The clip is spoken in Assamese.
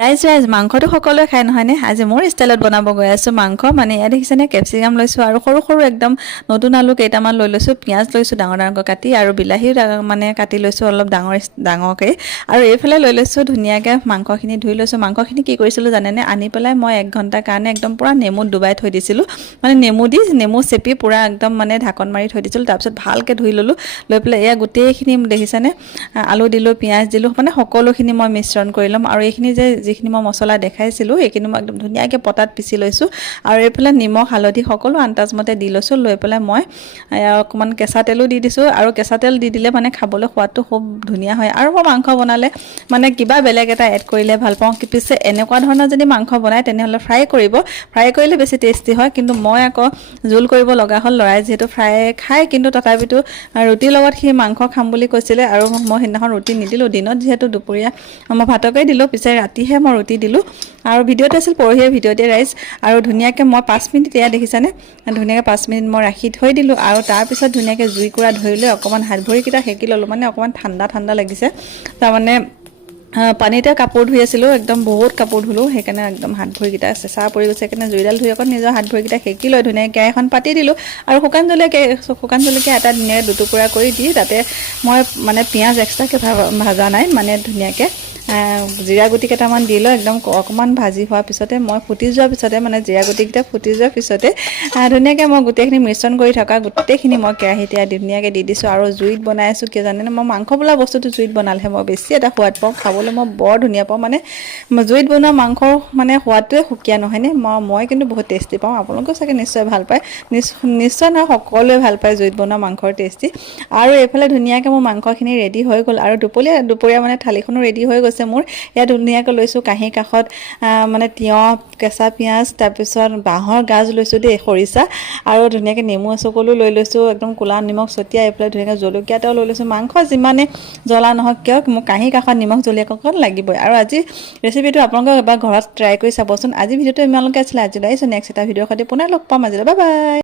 ৰাইজ মাংসটো সকলোৱে খাই নহয়নে আজি মোৰ ষ্টাইলত বনাব গৈ আছোঁ মাংস মানে ইয়াত দেখিছেনে কেপচিকাম লৈছোঁ আৰু সৰু সৰু একদম নতুন আলু কেইটামান লৈ লৈছোঁ পিঁয়াজ লৈছোঁ ডাঙৰ ডাঙৰকৈ কাটি আৰু বিলাহীও মানে কাটি লৈছোঁ অলপ ডাঙৰকৈ আৰু এইফালে লৈ লৈছোঁ ধুনীয়াকৈ মাংসখিনি ধুই লৈছোঁ মাংসখিনি কি কৰিছিলোঁ জানেনে আনি পেলাই মই 1 ঘণ্টাৰ কাৰণে একদম পূৰা নেমুত ডুবাই থৈ দিছিলোঁ মানে নেমু চেপি পূৰা একদম মানে ঢাকন মাৰি থৈ দিছিলোঁ তাৰপিছত ভালকৈ ধুই ল'লোঁ লৈ পেলাই এয়া গোটেইখিনি দেখিছেনে আলু দিলোঁ পিঁয়াজ দিলোঁ মানে সকলোখিনি মই মিশ্ৰণ কৰি ল'ম আৰু এইখিনি যিখিনি মই মছলা দেখাইছিলোঁ সেইখিনি মই একদম ধুনীয়াকৈ পটাত পিচি লৈছোঁ আৰু এইফালে নিমখ হালধি সকলো আন্দাজমতে দি লৈছোঁ লৈ পেলাই মই অকণমান কেঁচা তেলো দি দিছোঁ আৰু কেঁচা তেল দি দিলে মানে খাবলৈ সোৱাদটো খুব ধুনীয়া হয় আৰু মই মাংস বনালে মানে কিবা বেলেগ এটা এড কৰিলে ভাল পাওঁ পিছে এনেকুৱা ধৰণৰ যদি মাংস বনায় তেনেহ'লে ফ্ৰাই কৰিলে বেছি টেষ্টি হয় কিন্তু মই আকৌ জোল কৰিব লগা হ'ল ল'ৰাই যিহেতু ফ্ৰাই খায় কিন্তু তথাপিতো ৰুটিৰ লগত সি মাংস খাম বুলি কৈছিলে আৰু মই সেইদিনাখন ৰুটি নিদিলোঁ দিনত যিহেতু দুপৰীয়া মই ভাতকে দিলোঁ পিছে ৰাতিহে মই ৰুটি দিলোঁ আৰু ভিডিঅ'টো আছিল পৰহিয়ে ভিডিঅ'তে ৰাইজ আৰু ধুনীয়াকৈ মই 5 মিনিট এয়া দেখিছানে ধুনীয়াকৈ 5 মিনিট মই ৰাখি থৈ দিলোঁ আৰু তাৰপিছত ধুনীয়াকৈ জুইকুৰা ধৰি লৈ অকণমান হাত ভৰিকেইটা সেকি ল'লোঁ মানে অকণমান ঠাণ্ডা লাগিছে তাৰমানে পানীতে কাপোৰ ধুই আছিলোঁ একদম বহুত কাপোৰ ধুলোঁ সেইকাৰণে একদম হাত ভৰিকেইটা চেঁচা পৰি গৈছে সেইকাৰণে জুইডাল ধুই অকণ নিজৰ হাত ভৰিকেইটা সেকি লৈ ধুনীয়াকৈ কেৰাহীখন পাতি দিলোঁ আৰু শুকান জলকীয়া এটা ধুনীয়াকৈ দুটুকুৰা কৰি দি তাতে মই মানে পিঁয়াজ এক্সট্ৰাকৈ ভাজা নাই মানে ধুনীয়াকৈ জিৰা গুটি কেইটামান দি লৈ একদম অকণমান ভাজি হোৱাৰ পিছতে মই ফুটি যোৱাৰ পিছতে মানে জিৰা গুটিকেইটা ফুটি যোৱাৰ পিছতে ধুনীয়াকৈ মই গোটেইখিনি মিশ্ৰণ কৰি থকা গোটেইখিনি মই কেৰাহীতে ধুনীয়াকৈ দি দিছোঁ আৰু জুইত বনাই আছোঁ কিয় জানেনে মই মাংস বোলা বস্তুটো জুইত বনালেহে মই বেছি এটা সোৱাদ পাওঁ খাবলৈ মই বৰ ধুনীয়া পাওঁ মানে জুইত বনোৱা মাংসৰ মানে সোৱাদটোৱে সুকীয়া নহয়নে মই কিন্তু বহুত টেষ্টি পাওঁ আপোনালোকেও চাগে নিশ্চয় ভাল পায় নিশ্চয় নহয় সকলোৱে ভাল পায় জুইত বনোৱা মাংসৰ টেষ্টি আৰু এইফালে ধুনীয়াকৈ মোৰ মাংসখিনি ৰেডি হৈ গ'ল আৰু দুপৰীয়া মানে থালিখনো ৰেডি হৈ গৈছে মোৰ ইয়াত ধুনীয়াকৈ লৈছোঁ কাঁহী কাষত মানে তিয়ঁহ কেঁচা পিঁয়াজ তাৰপিছত বাঁহৰ গাজ লৈছোঁ দেই খৰিচা আৰু ধুনীয়াকৈ নেমু এচকলো লৈ লৈছোঁ একদম ক'লা নিমখ ছটিয়াই এইফালে ধুনীয়াকৈ জলকীয়া এটাও লৈ লৈছোঁ মাংস যিমানে জ্বলা নহওক কিয় মোৰ কাঁহী কাষত নিমখ জলকীয়া অকণ লাগিবই আৰু আজি ৰেচিপিটো আপোনালোকক এবাৰ ঘৰত ট্ৰাই কৰি চাবচোন আজি ভিডিঅ'টো ইমানলৈকে আছিলে আজিলৈ আহিছোঁ নেক্সট এটা ভিডিঅ'ৰ সৈতে পুনৰ লগ পাম আজিলৈ বাই বাই।